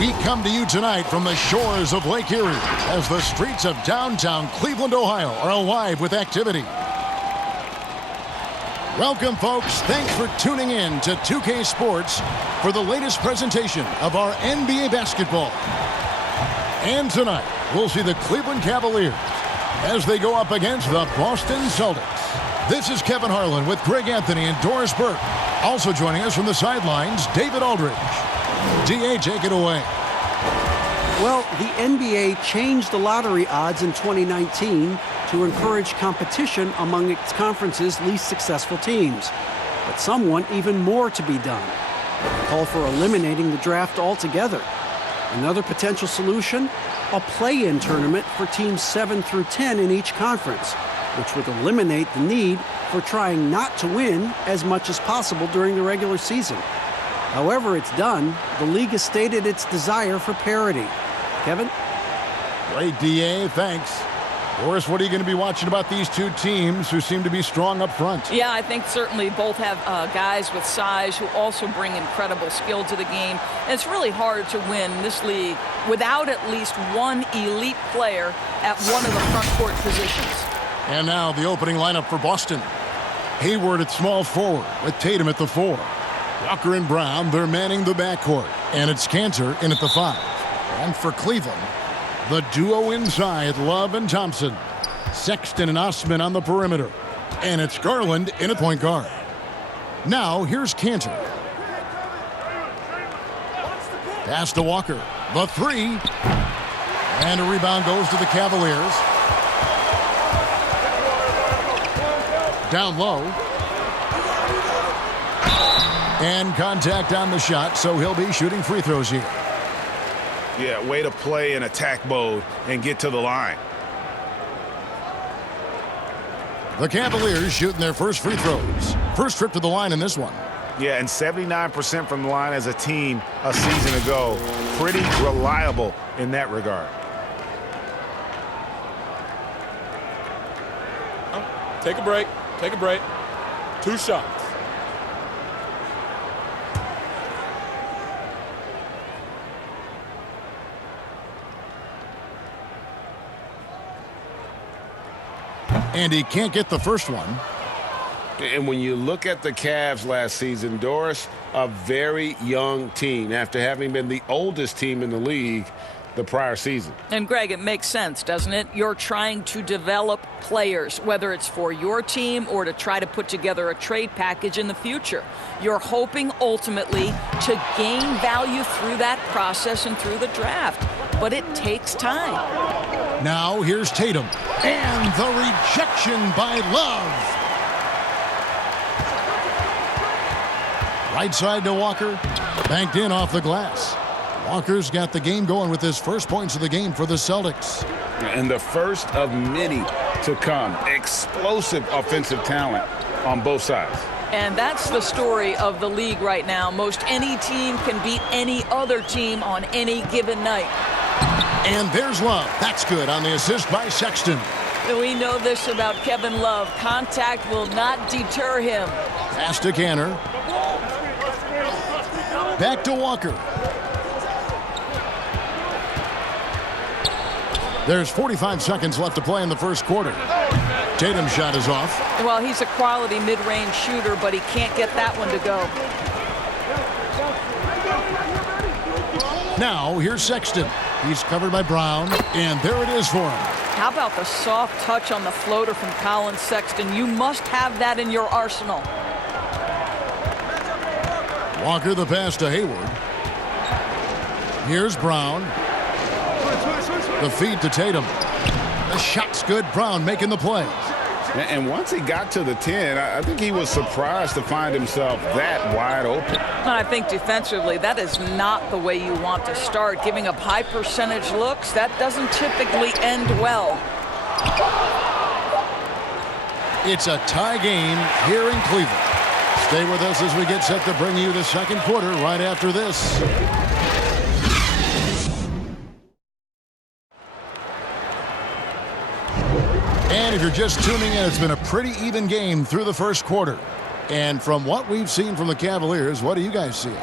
We come to you tonight from the shores of Lake Erie as the streets of downtown Cleveland, Ohio are alive with activity. Welcome, folks. Thanks for tuning in to 2K Sports for the latest presentation of our NBA basketball. And tonight, we'll see the Cleveland Cavaliers as they go up against the Boston Celtics. This is Kevin Harlan with Greg Anthony and Doris Burke. Also joining us from the sidelines, David Aldridge. DA, take it away. Well, the NBA changed the lottery odds in 2019 to encourage competition among its conference's least successful teams. But some want even more to be done. They call for eliminating the draft altogether. Another potential solution? A play-in tournament for teams 7 through 10 in each conference, which would eliminate the need for trying not to win as much as possible during the regular season. However it's done, the league has stated its desire for parity. Kevin? Great, DA. Thanks. Doris, what are you going to be watching about these two teams who seem to be strong up front? Yeah, I think certainly both have guys with size who also bring incredible skill to the game. And it's really hard to win this league without at least one elite player at one of the front court positions. And now the opening lineup for Boston. Hayward at small forward with Tatum at the 4. Walker and Brown, they're manning the backcourt. And it's Cantor in at the 5. And for Cleveland, the duo inside, Love and Thompson. Sexton and Osman on the perimeter. And it's Garland in at point guard. Now, here's Cantor. Pass to Walker. The 3. And a rebound goes to the Cavaliers. Down low. And contact on the shot, so he'll be shooting free throws here. Yeah, way to play in attack mode and get to the line. The Cavaliers shooting their first free throws. First trip to the line in this one. Yeah, and 79% from the line as a team a season ago. Pretty reliable in that regard. Take a break. Take a break. 2 shots. And he can't get the first one. And when you look at the Cavs last season, Doris, a very young team after having been the oldest team in the league the prior season. And Greg, it makes sense, doesn't it? You're trying to develop players, whether it's for your team or to try to put together a trade package in the future. You're hoping ultimately to gain value through that process and through the draft. But it takes time. Now here's Tatum. And the rejection by Love. Right side to Walker. Banked in off the glass. Walker's got the game going with his first points of the game for the Celtics. And the first of many to come. Explosive offensive talent on both sides. And that's the story of the league right now. Most any team can beat any other team on any given night. And there's Love. That's good on the assist by Sexton. We know this about Kevin Love. Contact will not deter him. Pass to Cantor. Back to Walker. There's 45 seconds left to play in the first quarter. Tatum's shot is off. Well, he's a quality mid-range shooter, but he can't get that one to go. Now, here's Sexton. He's covered by Brown, and there it is for him. How about the soft touch on the floater from Colin Sexton? You must have that in your arsenal. Walker the pass to Hayward. Here's Brown. The feed to Tatum. The shot's good. Brown making the play. And once he got to the 10, I think he was surprised to find himself that wide open. I think defensively, that is not the way you want to start. Giving up high percentage looks, that doesn't typically end well. It's a tie game here in Cleveland. Stay with us as we get set to bring you the second quarter right after this. And if you're just tuning in, it's been a pretty even game through the first quarter. And from what we've seen from the Cavaliers, what are you guys seeing?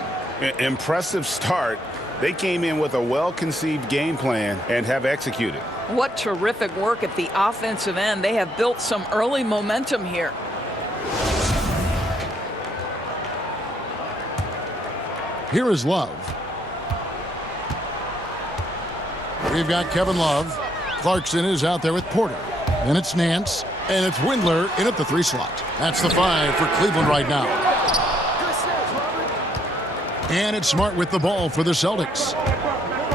Impressive start, They came in with a well-conceived game plan and have executed. What terrific work at the offensive end. They have built some early momentum here. Here is Love. We've got Kevin Love. Clarkson is out there with Porter. And it's Nance. And it's Windler in at the 3 slot. That's the 5 for Cleveland right now. And it's Smart with the ball for the Celtics.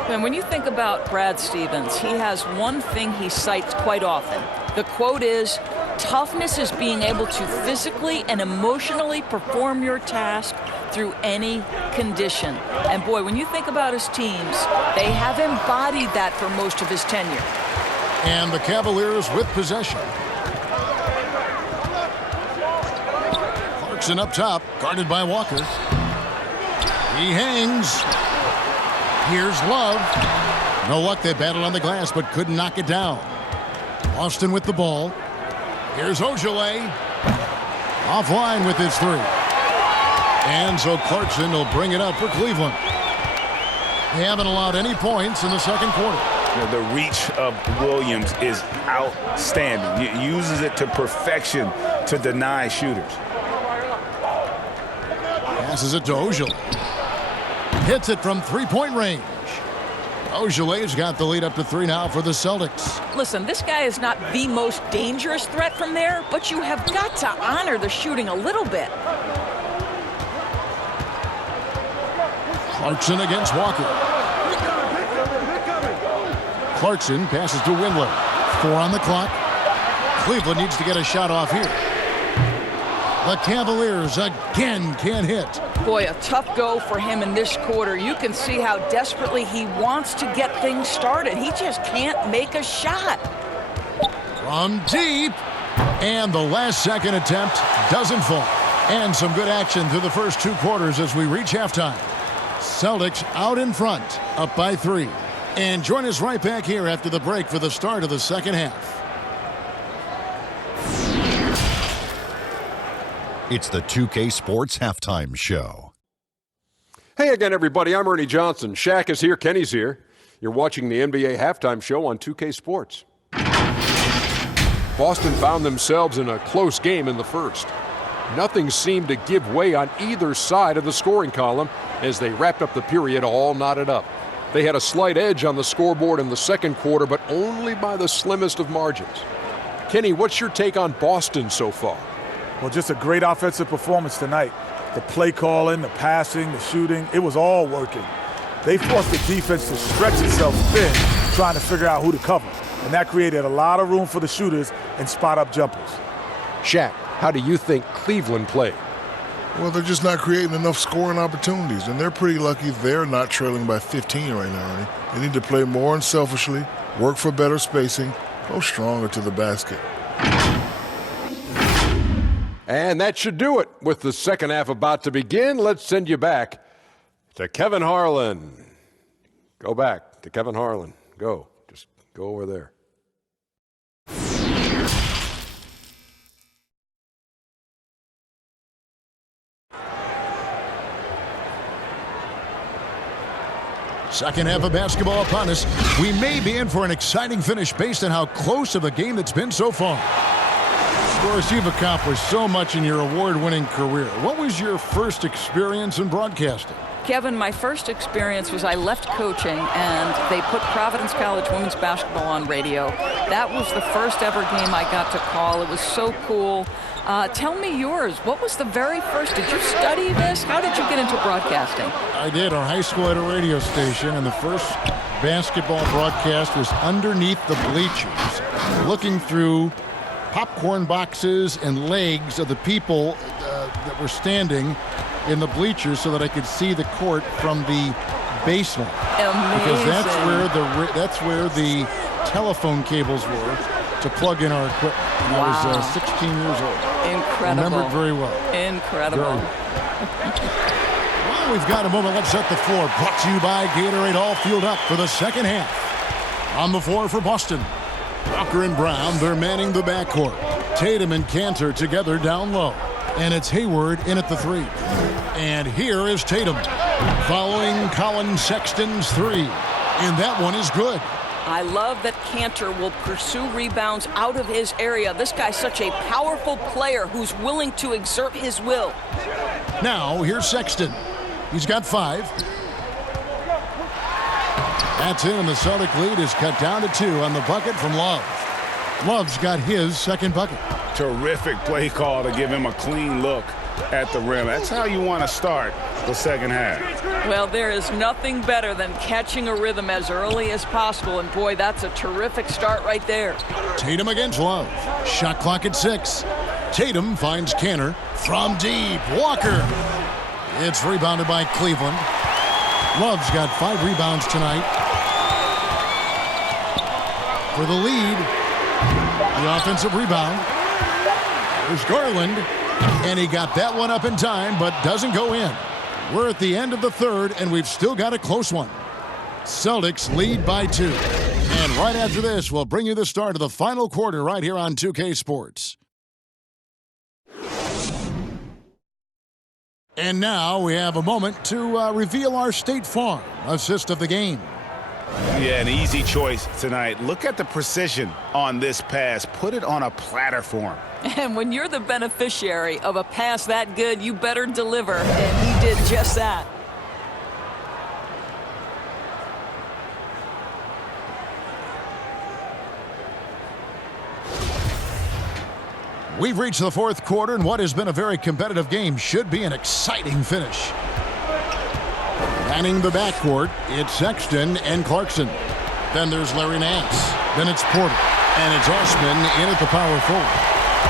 And when you think about Brad Stevens, he has one thing he cites quite often. The quote is, toughness is being able to physically and emotionally perform your task through any condition. And boy, when you think about his teams, they have embodied that for most of his tenure. And the Cavaliers with possession. Clarkson up top, guarded by Walker. He hangs. Here's Love. No luck, they battled on the glass, but couldn't knock it down. Austin with the ball. Here's Ojale. Offline with his 3. And so Clarkson will bring it up for Cleveland. They haven't allowed any points in the second quarter. The reach of Williams is outstanding. He uses it to perfection to deny shooters. Passes it to Ojale. Hits it from 3-point range. Ojale's got the lead up to 3 now for the Celtics. Listen, this guy is not the most dangerous threat from there, but you have got to honor the shooting a little bit. Clarkson against Walker. Clarkson passes to Windler. 4 on the clock. Cleveland needs to get a shot off here. The Cavaliers again can't hit. Boy, a tough go for him in this quarter. You can see how desperately he wants to get things started. He just can't make a shot. From deep. And the last second attempt doesn't fall. And some good action through the first 2 quarters as we reach halftime. Celtics out in front, up by 3. And join us right back here after the break for the start of the second half. It's the 2K Sports Halftime Show. Hey again, everybody. I'm Ernie Johnson. Shaq is here. Kenny's here. You're watching the NBA Halftime Show on 2K Sports. Boston found themselves in a close game in the first. Nothing seemed to give way on either side of the scoring column as they wrapped up the period all knotted up. They had a slight edge on the scoreboard in the second quarter, but only by the slimmest of margins. Kenny, what's your take on Boston so far? Well, just a great offensive performance tonight. The play calling, the passing, the shooting, it was all working. They forced the defense to stretch itself thin, trying to figure out who to cover. And that created a lot of room for the shooters and spot-up jumpers. Shaq, how do you think Cleveland played? Well, they're just not creating enough scoring opportunities, and they're pretty lucky they're not trailing by 15 right now, Ernie. They need to play more unselfishly, work for better spacing, go stronger to the basket. And that should do it. With the second half about to begin, let's send you back to Kevin Harlan. Go back to Kevin Harlan. Go. Just go over there. Second half of basketball upon us. We may be in for an exciting finish based on how close of a game that's been so far. Of course, you've accomplished so much in your award-winning career. What was your first experience in broadcasting? Kevin, my first experience was I left coaching and they put Providence College women's basketball on radio. That was the first ever game I got to call. It was so cool. Tell me yours. What was the very first? Did you study this? How did you get into broadcasting? I did. Our high school had a radio station, and the first basketball broadcast was underneath the bleachers, looking through popcorn boxes and legs of the people that were standing in the bleachers so that I could see the court from the basement. Amazing. Because that's where the telephone cables were to plug in our equipment. And I was 16 years old. Incredible. Remember it very well. Incredible. Well, we've got a moment. Let's set the floor. Brought to you by Gatorade. All fueled up for the second half. On the floor for Boston, Walker and Brown, they're manning the backcourt. Tatum and Cantor together down low. And it's Hayward in at the 3. And here is Tatum. following Colin Sexton's three. And that one is good. I love that Cantor will pursue rebounds out of his area. This guy's such a powerful player who's willing to exert his will. Now, here's Sexton. He's got 5. That's in, and the Celtic lead is cut down to 2 on the bucket from Love. Love's got his second bucket. Terrific play call to give him a clean look at the rim. That's how you want to start the second half. Well, there is nothing better than catching a rhythm as early as possible, and boy, that's a terrific start right there. Tatum against Love. Shot clock at 6. Tatum finds Cantor from deep. Walker. It's rebounded by Cleveland. Love's got 5 rebounds tonight. For the lead, the offensive rebound. There's Garland, and he got that one up in time, but doesn't go in. We're at the end of the third, and we've still got a close one. Celtics lead by 2. And right after this, we'll bring you the start of the final quarter right here on 2K Sports. And now we have a moment to reveal our State Farm assist of the game. Yeah, an easy choice tonight. Look at the precision on this pass. Put it on a platter for him. And when you're the beneficiary of a pass that good, you better deliver, and he did just that. We've reached the fourth quarter, and what has been a very competitive game should be an exciting finish. Manning the backcourt, it's Sexton and Clarkson. Then there's Larry Nance. Then it's Porter. And it's Osman in at the power forward.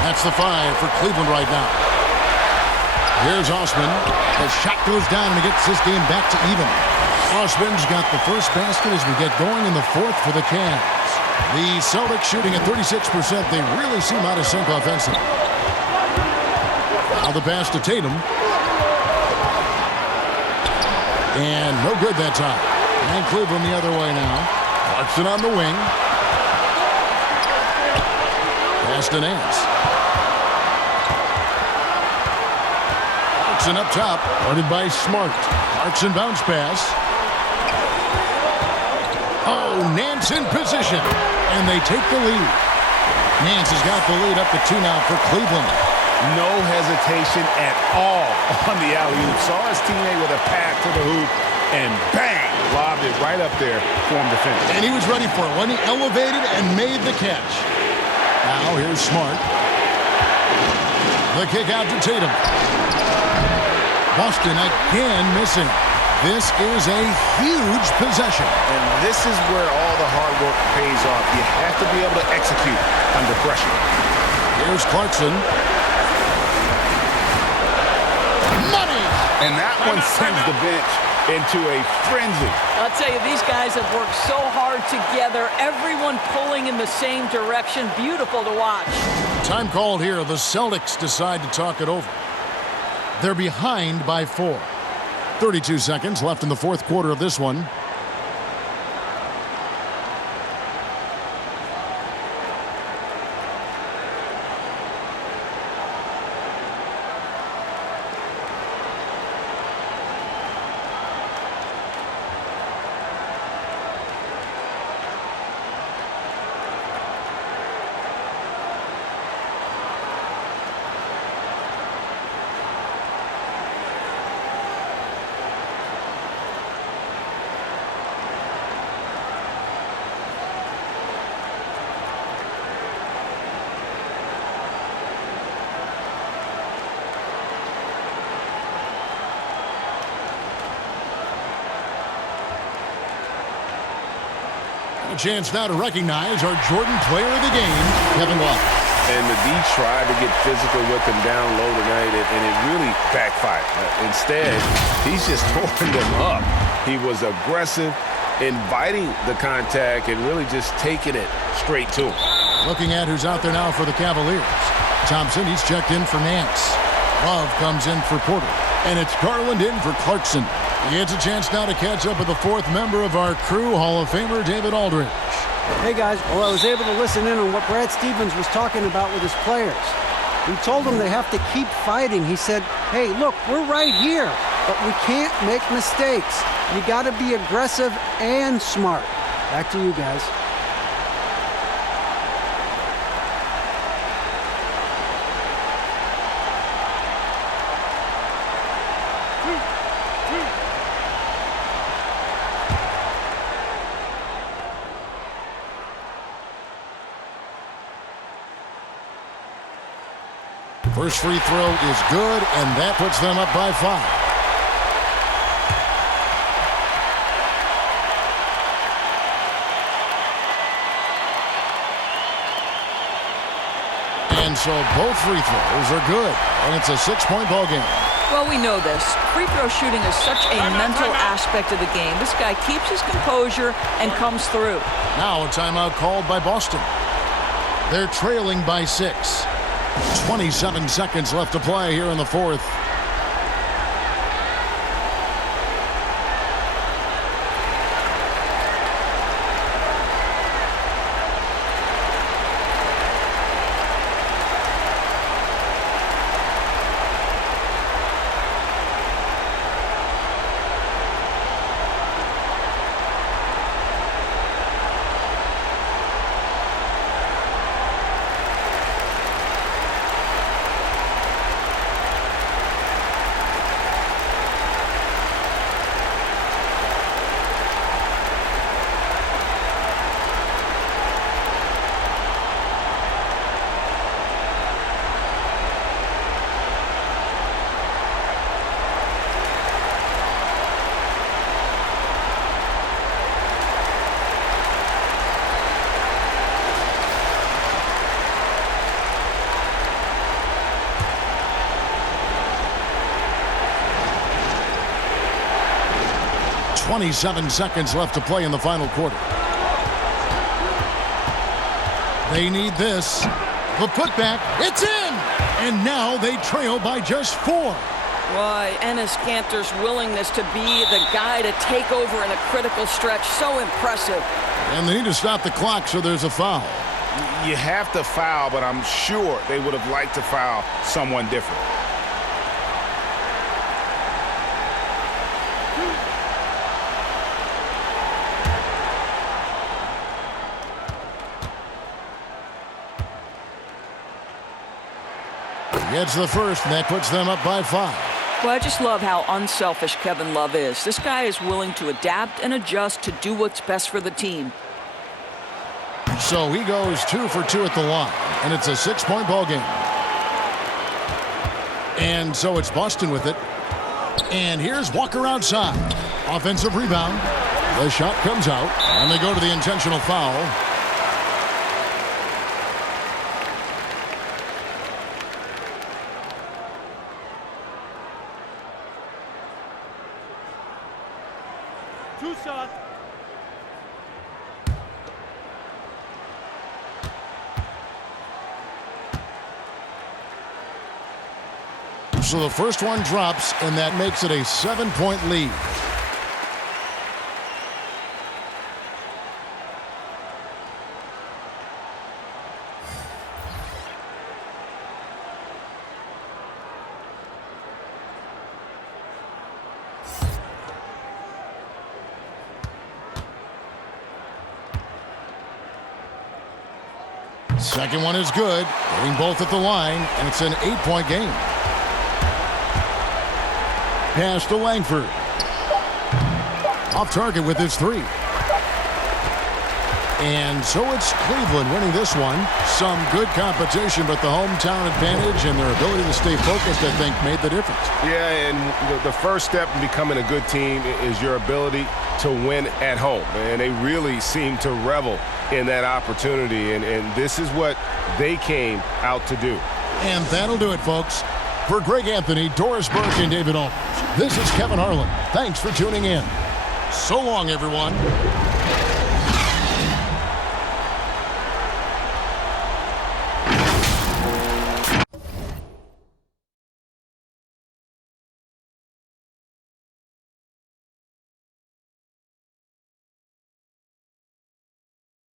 That's the 5 for Cleveland right now. Here's Osman. The shot goes down, and he gets this game back to even. Osman's got the first basket as we get going in the fourth for the Cavs. The Celtics shooting at 36%. They really seem out of sync offensively. Now the pass to Tatum. And no good that time. And Cleveland the other way now. Clarkson on the wing. Pass to Nance. Clarkson up top. Guarded by Smart. Clarkson bounce pass. Oh, Nance in position. And they take the lead. Nance has got the lead up to 2 now for Cleveland. No hesitation at all on the alley-oop. Saw his teammate with a pass to the hoop, and bang, lobbed it right up there for him to finish. And he was ready for it when he elevated and made the catch. Now here's Smart. The kick out to Tatum. Boston again missing. This is a huge possession. And this is where all the hard work pays off. You have to be able to execute under pressure. Here's Clarkson. Money! And that one sends the bench into a frenzy. I'll tell you, these guys have worked so hard together. Everyone pulling in the same direction. Beautiful to watch. Time called here. The Celtics decide to talk it over. They're behind by 4. 32 seconds left in the fourth quarter of this one. A chance now to recognize our Jordan player of the game, Kevin Love. And the D tried to get physical with him down low tonight, and it really backfired. Instead, he's just throwing them up. He was aggressive, inviting the contact, and really just taking it straight to him. Looking at who's out there now for the Cavaliers. Thompson, he's checked in for Nance. Love comes in for Porter. And it's Garland in for Clarkson. He gets a chance now to catch up with the fourth member of our crew, Hall of Famer David Aldridge. Hey guys, well, I was able to listen in on what Brad Stevens was talking about with his players. He told them they have to keep fighting. He said, hey, look, we're right here. but we can't make mistakes. You got to be aggressive and smart. Back to you guys. First free throw is good, and that puts them up by 5. And so both free throws are good, and it's a 6-point ball game. Well, we know this. Free throw shooting is such a mental aspect of the game. This guy keeps his composure and comes through. Now a timeout called by Boston. They're trailing by 6. 27 seconds left to play here in the fourth. .27 seconds left to play in the final quarter. They need this. The putback, it's in! And now they trail by just 4. Why, Enes Kanter's willingness to be the guy to take over in a critical stretch, so impressive. And they need to stop the clock, so there's a foul. You have to foul, but I'm sure they would have liked to foul someone different. Gets the first, and that puts them up by 5. Well, I just love how unselfish Kevin Love is. This guy is willing to adapt and adjust to do what's best for the team. So he goes 2 for 2 at the line, and it's a 6-point ball game. And so it's Boston with it. And here's Walker outside. Offensive rebound. The shot comes out, and they go to the intentional foul. So the first one drops, and that makes it a 7-point lead. Second one is good, getting both at the line, and it's an 8-point game. Pass to Langford. Off target with his 3. And so it's Cleveland winning this one. Some good competition, but the hometown advantage and their ability to stay focused, I think, made the difference. Yeah, and the first step in becoming a good team is your ability to win at home. And they really seem to revel in that opportunity, and this is what they came out to do. And that'll do it, folks. For Greg Anthony, Doris Burke, and David Aldridge, this is Kevin Harlan. Thanks for tuning in. So long, everyone.